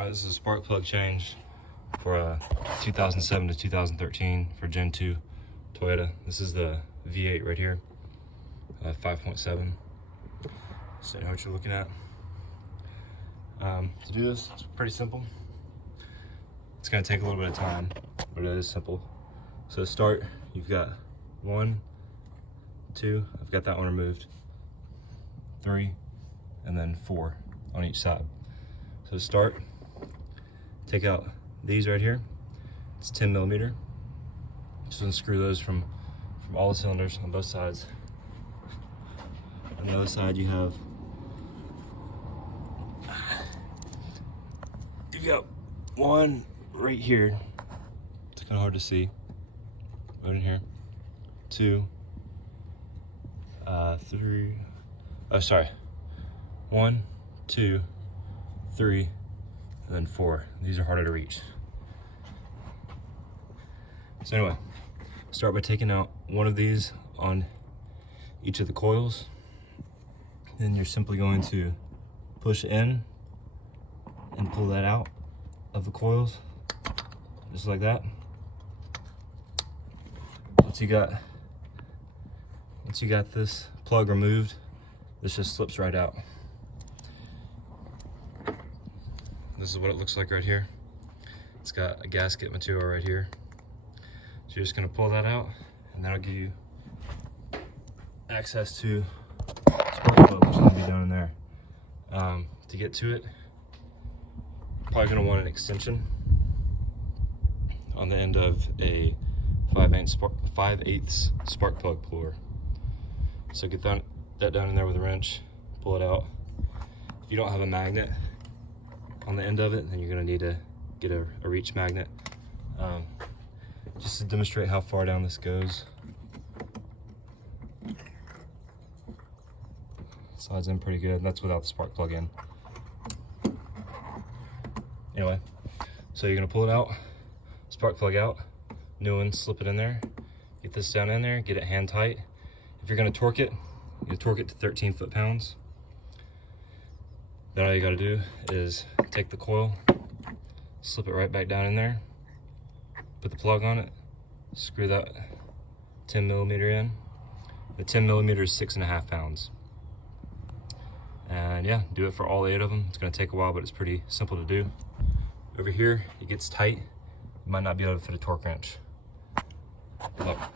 Alright, this is a spark plug change for a 2007 to 2013 for Gen 2 Toyota. This is the V8 right here, 5.7. So you know what you're looking at. To do this, it's pretty simple. It's going to take a little bit of time, but it is simple. So to start, you've got 1, 2, I've got that one removed, 3, and then 4 on each side. So to start, take out these right here. It's 10 millimeter. Just unscrew those from all the cylinders on both sides. On the other side, you've got one right here. It's kind of hard to see. Right in here. 2, 3. Oh, sorry. 1, 2, 3, and then 4. These are harder to reach. So anyway, start by taking out one of these on each of the coils. Then you're simply going to push in and pull that out of the coils, just like that. Once you got this plug removed, this just slips right out. This is what it looks like right here. It's got a gasket material right here. So you're just gonna pull that out, and that'll give you access to spark plug, which is gonna be down in there. To get to it, probably gonna want an extension on the end of a 5/8 spark plug puller. So get that down in there with a wrench, pull it out. If you don't have a magnet on the end of it, then you're gonna need to get a reach magnet. Just to demonstrate how far down this goes. Slides in pretty good. That's without the spark plug in. Anyway, so you're gonna pull it out, spark plug out, new one, slip it in there, get this down in there, get it hand tight. If you're gonna torque it, you torque it to 13 foot-pounds. Then all you gotta do is take the coil, slip it right back down in there, put the plug on it, screw that 10 millimeter in. The 10 millimeter is 6.5 pounds. And yeah, do it for all 8 of them. It's gonna take a while, but it's pretty simple to do. Over here, it gets tight. You might not be able to fit a torque wrench. Good luck.